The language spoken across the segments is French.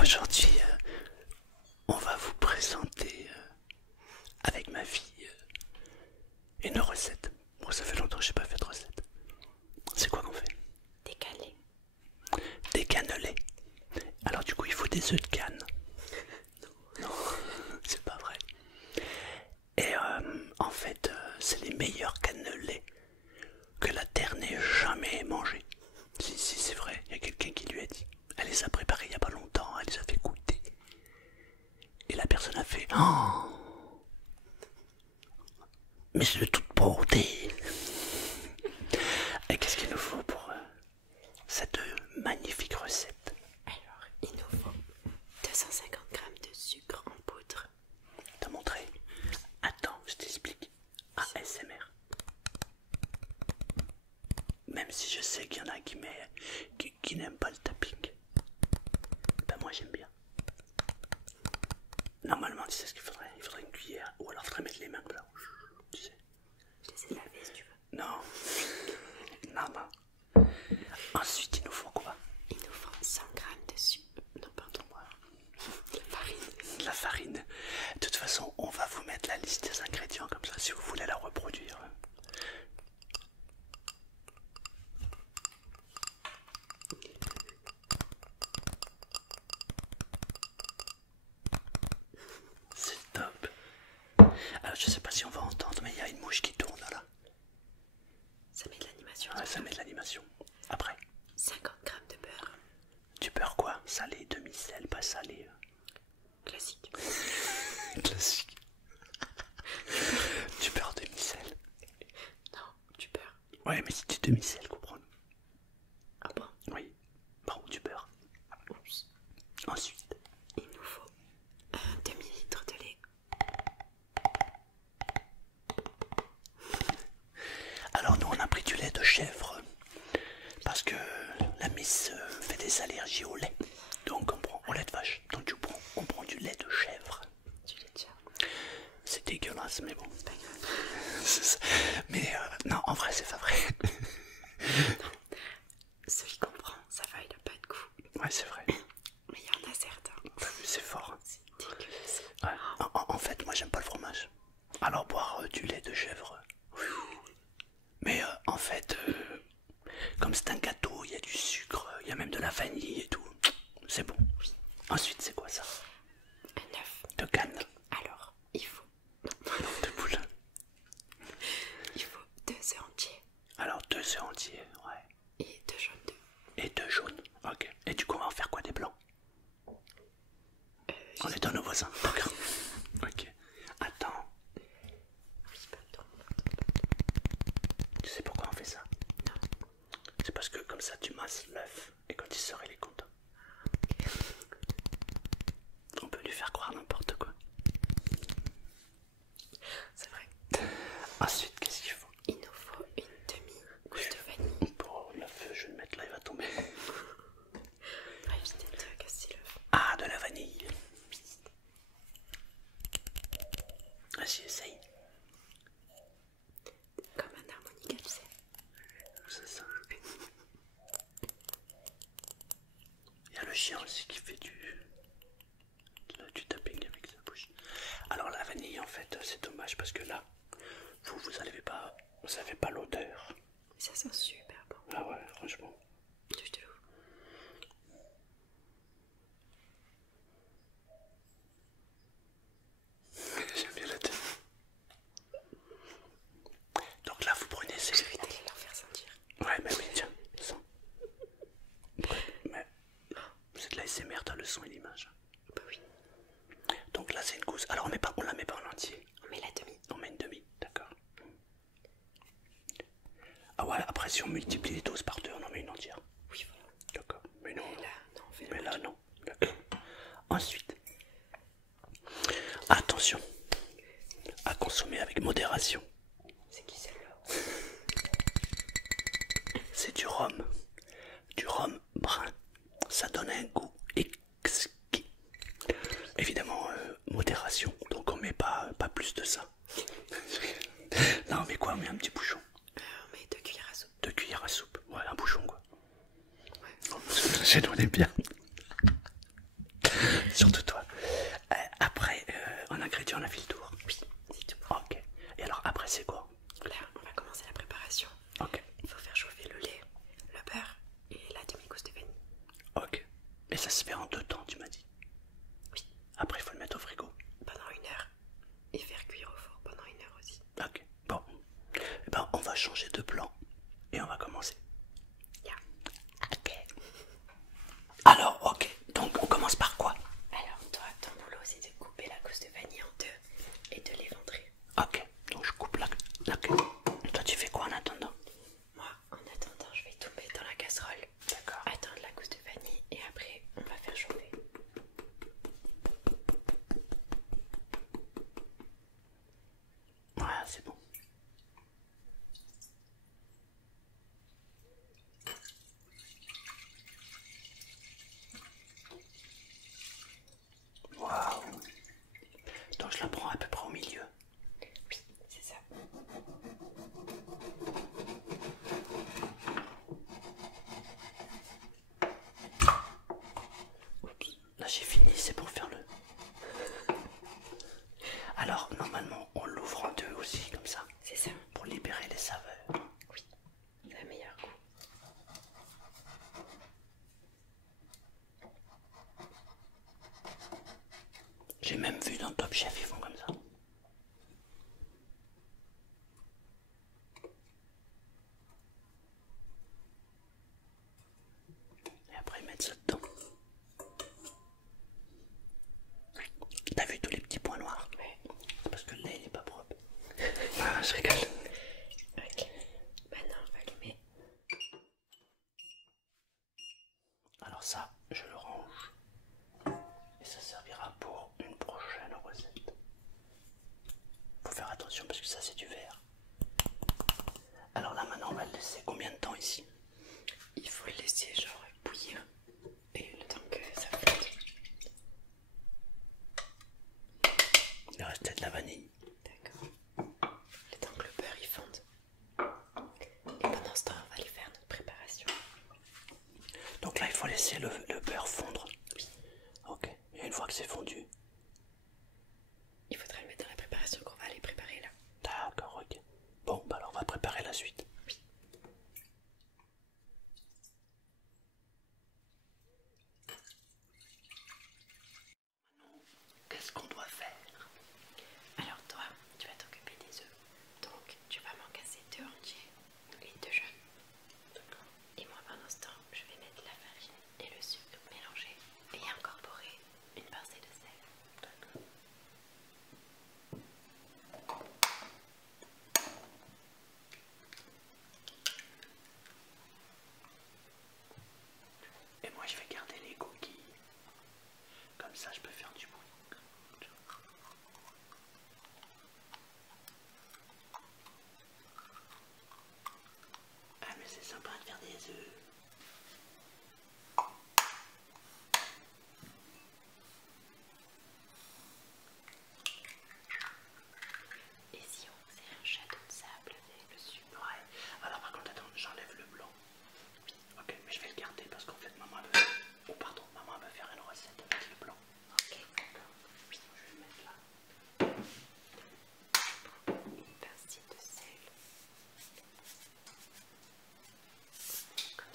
Aujourd'hui, on va vous présenter avec ma fille une recette. Moi, ça fait longtemps que j'ai pas fait de recette. C'est quoi qu'on fait? Des cannelés. Des cannelés. Alors du coup, il faut des œufs de canne. Non, c'est pas vrai. Et en fait, c'est les meilleurs cannelés que la terre n'ait jamais mangé. Si, c'est vrai, il y a quelqu'un qui lui a dit. Elle les a préparés il y a pas longtemps, elle les a fait goûter. Et la personne a fait oh, mais c'est de toute beauté. Et qu'est-ce qu'il nous faut pour cette magnifique recette? Alors, il nous faut 250 g de sucre en poudre. T'as montré? Attends, je t'explique. ASMR. Même si je sais qu'il y en a qui n'aiment pas le tapping. Ben moi j'aime bien. Normalement tu sais ce qu'il faudrait? Il faudrait une cuillère. Ou alors il faudrait mettre les mains là. Tu sais. Je les ai lavés si tu veux. Non. Non. Ensuite il nous faut quoi? Il nous faut 100 g de sucre. Non, pardon. La farine. La farine. De toute façon, on va vous mettre la liste des ingrédients comme ça si vous voulez la reproduire. C'est top. Alors je sais pas si on va entendre, mais il y a une mouche qui tourne là. Ça met de l'animation. Ouais, ça met de l'animation. Après, 50 g de beurre. du beurre quoi? Salé, demi-sel, pas salé. Classique. Classique. Du beurre demi-sel. Non, du beurre. Ouais, mais c'est du demi-sel, comprends. Ah bon? Oui. Bon, du beurre. Oups. Ensuite, Il nous faut un demi-litre de lait. alors nous on a pris du lait de chèvre parce que la miss fait des allergies au lait. Donc on prend au lait de vache. Donc on prend du lait de chèvre. Du lait de chèvre. C'est dégueulasse, mais bon. C'est pas grave. C'est ça. Mais non, en vrai c'est pas vrai. Celui qu'on prend, ça va, il a pas de goût. Ouais, c'est vrai. Mais il y en a certains. T'as vu, c'est fort. C'est dégueulasse. Ouais. En fait, moi j'aime pas le fromage. Alors boire du lait de chèvre. Mais en fait, comme c'est un gâteau, il y a du sucre, il y a même de la vanille et tout. C'est bon. Oui. Ensuite, c'est quoi ça? Un œuf. De canne. Alors, il faut... Non, de boule. Il faut 2 œufs entiers Alors 2 œufs entiers, ouais. et 2 jaunes d'œufs. Et 2 jaunes. Ok. Et du coup, on va en faire quoi, des blancs? On est dans nos voisins. D'accord. Ok. Attends. Oui, pardon. Tu sais pourquoi on fait ça? Non. C'est parce que comme ça, tu masses l'œuf et quand il sort, il est content. On peut lui faire croire n'importe quoi. C'est vrai. Ensuite, qu'est-ce qu'il faut? Il nous faut une demi-gousse de vanille. Pour l'œuf, je vais le mettre là, il va tomber. Pour éviter de casser l'œuf. Ah, de la vanille. Vas-y, essaye. Comme un harmonica, tu sais. C'est ça. Il y a le chien aussi qui fait du tapping avec sa bouche. Alors la vanille, en fait, c'est dommage parce que là, vous savez pas l'odeur. Ça sent super bon. Ah ouais, franchement. Je te l'ouvre. J'aime bien la tête. Donc là, vous prenez ces... Je vais t'aller leur faire sentir. Ouais, mais oui, tiens, sens. Mais c'est de la SMR, t'as le son et l'image. Bah oui. Donc là, c'est une gousse. Alors on la met pas en entier. On met la demi. On met une demi, d'accord. Ah ouais, après si on multiplie les doses par deux, on en met une entière. Oui, voilà. D'accord. Mais non, Et là, non, on fait mais la là, non. D'accord. Ensuite, attention à consommer avec modération. C'est qui celle-là? C'est du rhum. Du rhum brun. Ça donne un goût exquis. Évidemment, modération. Donc on met pas plus de ça. Là on met quoi? On met un petit bouchon. On met 2 cuillères à soupe. 2 cuillères à soupe. Ouais, un bouchon quoi. Ouais. J'ai donné bien. surtout toi. Après, en ingrédients, on a fait le tour. Oui, c'est tout. Ok. Et alors après, c'est quoi? Là, on va commencer la préparation. Ok. Il faut faire chauffer le lait, le beurre et la demi-gousse de vanille. Ok. Et ça se fait en 2 temps, tu m'as dit? Oui. Après, il faut le mettre au frigo. Pendant 1 heure. Et faire cuire au four pendant 1 heure aussi. Ok. Bon. Eh ben, on va changer de plan. Et on va commencer. Yeah. Ok. Alors, ok. Donc, on commence par quoi? Alors, toi, ton boulot, c'est de couper la gousse de vanille en 2 et de l'éventrer. Ok. Donc, je coupe la... Ok. Et toi, tu fais quoi en attendant? Moi, en attendant, je vais tout mettre dans la casserole. D'accord. Attendre la gousse de vanille et après, on va faire chauffer. Ouais, c'est bon. Waouh. Donc, je la prends à peu près au milieu. Oui, c'est ça. Oups. Là, j'ai fini, c'est pour faire le... Alors, normalement, on l'ouvre en 2 aussi, comme ça, C'est ça. pour libérer les saveurs. Oui, c'est le meilleur goût. J'ai même vu dans Top Chef, ils font comme ça. Et après, ils mettent ça dedans. T'as vu tous les petits points noirs? Ouais. C'est parce que le lait, il est pas propre. Ah, je rigole. Ok. Maintenant, on va allumer. Alors ça, je le range. Et ça servira pour une prochaine recette. Faut faire attention parce que ça, c'est du verre. Alors là, maintenant, on va le laisser combien de temps ici? Il faut le laisser genre bouillir. Et le temps que ça flotte. Il restait de la vanille. D'accord. Le temps que le beurre il fonde. Et pendant ce temps, on va aller faire notre préparation. Donc là, il faut laisser le beurre fondre. Oui. Ok. Et une fois que c'est fondu. Il faudrait le mettre dans la préparation qu'on va aller préparer là. D'accord, ok. Bon, bah alors on va préparer la suite. Oui. Qu'est-ce qu'on doit faire? Alors toi, tu vas t'occuper des œufs. Donc tu vas m'encasser 2 entiers et 2 jaunes. D'accord. Et moi pendant ce temps, je vais mettre la farine et le sucre mélangés et incorporer une pincée de sel. D'accord. Et moi je vais garder les coquilles. Comme ça je peux faire du bruit. Ah mais c'est sympa de faire des œufs. Et si on faisait un château de sable avec le sucre? Ouais. Alors par contre attends, j'enlève le blanc. Ok, mais je vais le garder parce qu'en fait maman elle veut... Oh pardon, maman elle va faire une recette avec le blanc. Ok. Oui, je vais le mettre là. Une pincée de sel. Comme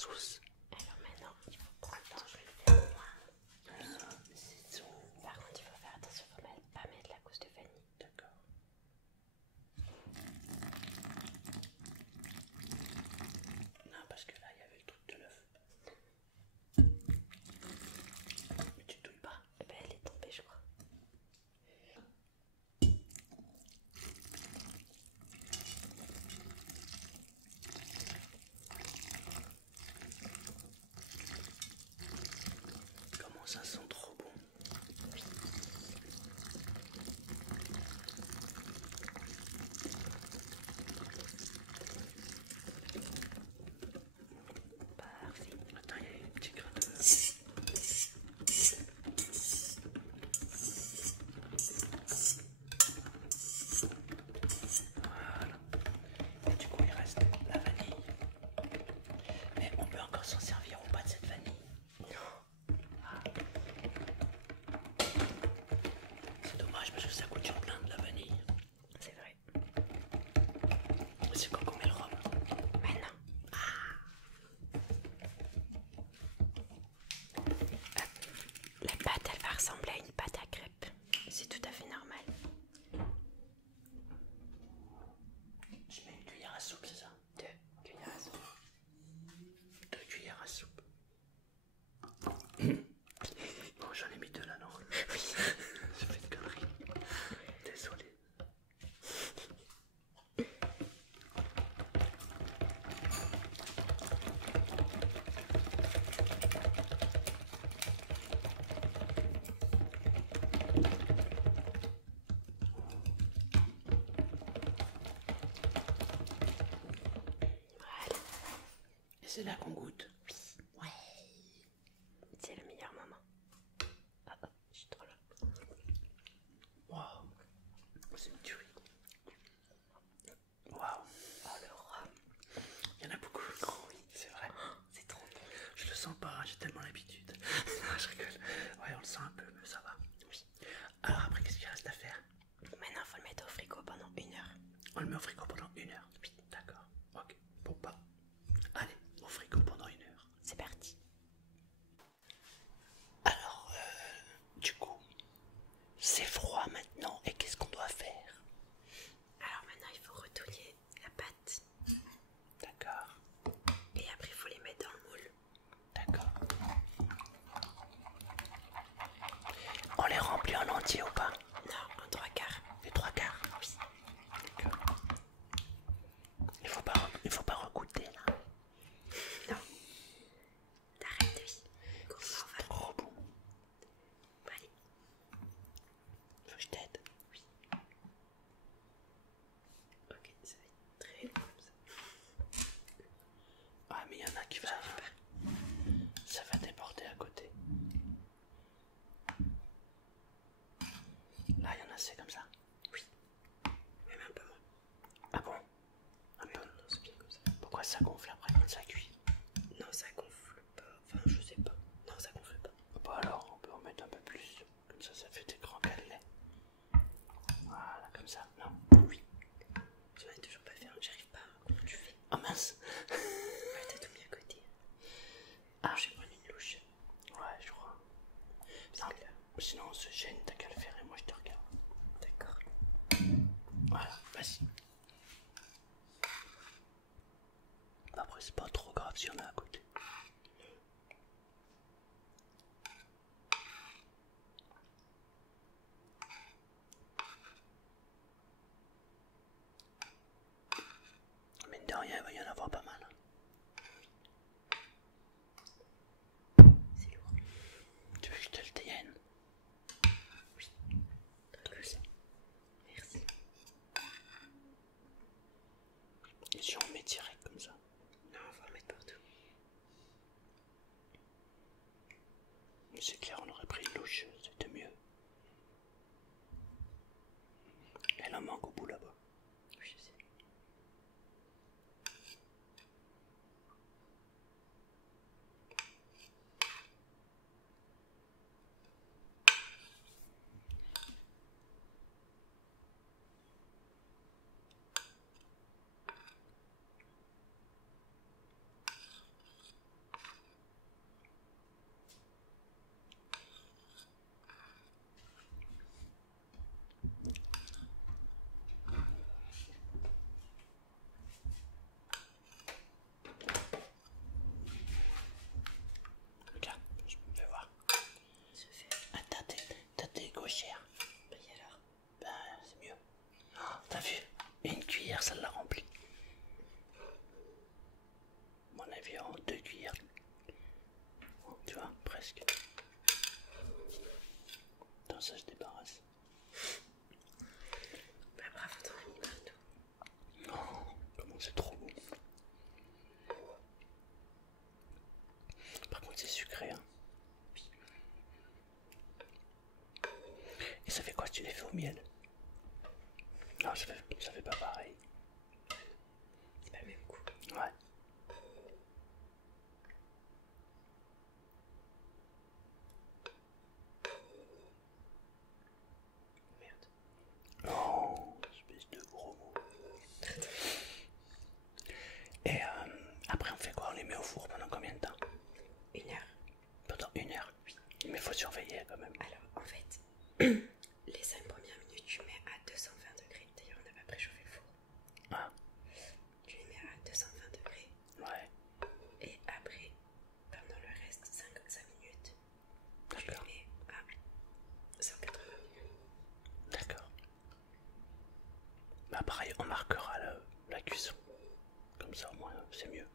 sauce. Alors maintenant, il faut prendre. Attends, je vais le faire moi. Par contre, il faut faire attention, il faut pas mettre la gousse de vanille. D'accord. Non, parce que là, il y avait le truc de l'œuf. Mais tu douilles pas. Eh ben, elle est tombée, je crois. Comment ça sent trop bon. Parfait. Attends, il y a un petit grain de... Voilà. Et du coup, il reste la vanille. Mais on peut encore s'en servir ou pas de cette vanille? Ah. C'est dommage parce que ça coûte sur plein de la vanille. C'est vrai. C'est quand on met le rhum. Maintenant. La pâte, elle va ressembler à une pâte à crêpes. C'est tout à fait normal. Je mets une cuillère à soupe, c'est ça? 2 cuillères à soupe. 2 cuillères à soupe. Bon, j'en ai mis 2 là, non? Oui. J'ai fait une connerie. Désolé. Voilà. Et c'est là qu'on goûte. Oui. Ouais. C'est le meilleur moment. Ah, oh, je suis trop là. Waouh. C'est une tuerie. Waouh. Oh, le rhum. Il y en a beaucoup. Oh, oui, c'est vrai. C'est trop bon. Je le sens pas, j'ai tellement l'habitude. Je rigole. Ouais, on le sent un peu, mais ça va. Oui. Alors après, qu'est-ce qu'il reste à faire? Maintenant, il faut le mettre au frigo pendant 1 heure. On le met au frigo pendant 1 heure. Oui. D'accord. Ok. Bon, pas. Allez, au frigo pendant 1 heure. C'est parti. Alors, du coup, c'est froid maintenant. Et qu'est-ce qu'on doit faire? Alors maintenant, il faut retouiller la pâte. D'accord. Et après, il faut les mettre dans le moule. D'accord. On les remplit en entier ou pas? Non, en 3/4. Les 3/4? Oui. D'accord. Il faut pas regoûter là. Non. T'arrêtes, oui. Comment on va? Trop bon. Bon, allez. Faut que je t'aide. Oui. Ok, ça va être très bon comme ça. Ah, mais il y en a qui va. Ça va déborder à côté. Là, il y en a, c'est comme ça. Oui. Même un peu moins. Ah bon? Un peu. Non, c'est bien comme ça. Pourquoi ça gonfle après quand ça cuit? Non, ça gonfle pas. Enfin, je sais pas. Non, ça gonfle pas. Bah alors, on peut en mettre un peu plus. Comme ça fait des grands galets. Voilà, comme ça. Non? Oui. J'en ai toujours pas fait un. J'arrive pas. Comment tu fais? Oh mince. Ouais, t'as tout mis à côté. Ah, Je vais prendre une louche. ouais, je crois. Parce que là. Sinon, on se gêne, t'as qu'à le faire et moi je te regarde. D'accord. Voilà, vas-y. Après, c'est pas trop grave si on a à côté. Mine de rien, il va y en avoir pas mal. C'est lourd. Tu veux que je te le tienne? Oui. Comme ça. Merci. Et si on met direct comme ça? Non, on va en mettre partout. Mais c'est clair, on aurait pris une louche, c'était mieux. Elle en manque au bout là-bas. Oui, je sais. environ 2 cuillères. Tu vois, presque. Attends, ça je débarrasse. Bah bravo, t'en as mis partout. Non, comment c'est trop bon. Par contre c'est sucré hein. Et ça fait quoi si tu les fais au miel? Non, ça fait pas pareil. C'est pas le même goût. Ouais. Merde. Oh, espèce de gros mot. Et après on fait quoi? On les met au four pendant combien de temps? 1 heure. Pendant 1 heure? Oui. Mais faut surveiller quand même. Alors en fait, les 5 premières minutes tu mets à 220 degrés. D'ailleurs on n'a pas préchauffé le four. Ah. Tu les mets à 220 degrés. Ouais. Et après, pendant le reste, 5 minutes, tu les D'accord. mets à 180. D'accord. Bah pareil, on marquera la cuisson. Comme ça au moins c'est mieux.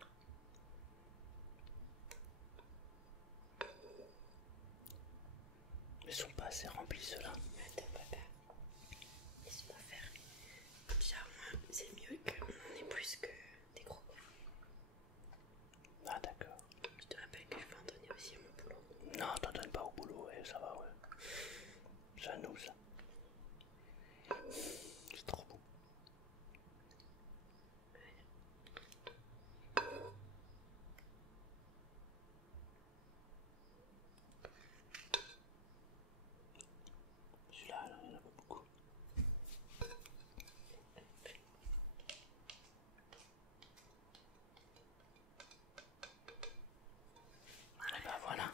Ils sont pas assez remplis ceux-là. Attends papa, laisse-moi faire. Déjà au moins c'est mieux qu'on en ait plus que des gros. Ah d'accord. Je te rappelle que je vais en donner aussi à mon boulot. Non, t'en donnes pas au boulot, ouais, ça va, ouais. C'est à nous ça. C'est trop bon. Celui-là, il y en a pas beaucoup. Et ben voilà.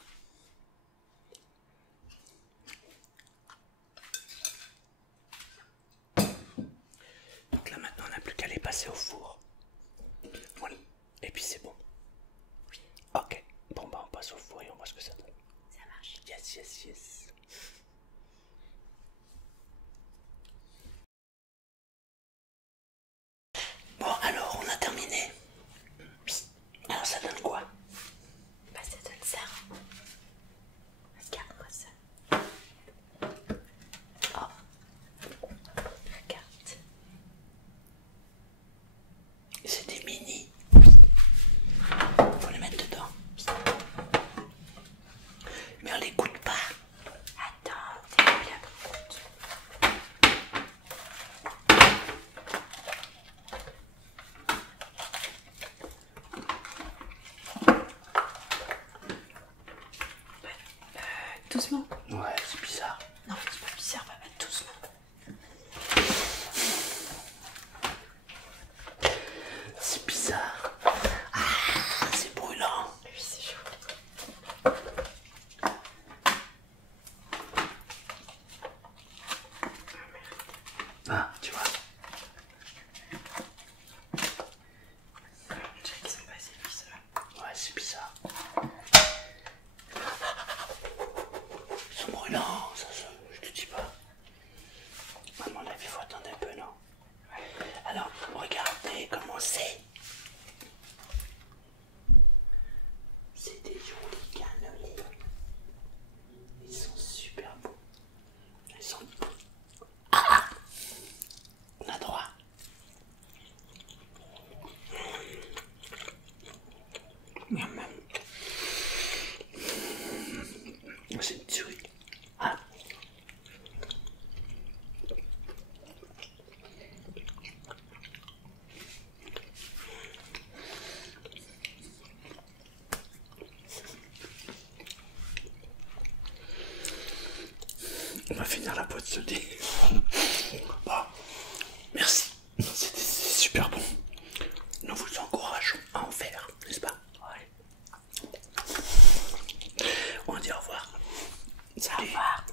Donc là maintenant on n'a plus qu'à les passer au four. Voilà. Et puis c'est bon. Oui. Ok. Bon bah on passe au four et on voit ce que ça donne. Ça marche. Yes, yes, yes. Bon alors on a terminé. Alors ça donne quoi? Bah ça donne ça. Regarde-moi ça. Oh. Regarde. C'est des mini. Faut les mettre dedans. Mais on les goûte pas. Attends, t'es où là par contre? Doucement. Ouais, c'est bizarre. Non, c'est pas bizarre, papa, doucement. C'est bizarre. Ah, c'est brûlant. Oui, c'est chaud. Ah, tu vois. On dirait qu'ils sont pas assez cuits, ceux-là. Ouais, c'est bizarre. Ils sont brûlants, ça, je te dis pas. À mon avis, faut attendre un peu, non? Alors, regardez comment c'est. C'est des jolis cannelés. Ils sont super beaux. Ils sont... Ah! On a droit. C'est une tuerie. Ah. On va finir la boîte de thé. Bon, merci. C'était super bon. Nous vous encourageons à en faire, n'est-ce pas? Ouais. On dit au revoir. Salut. Au revoir.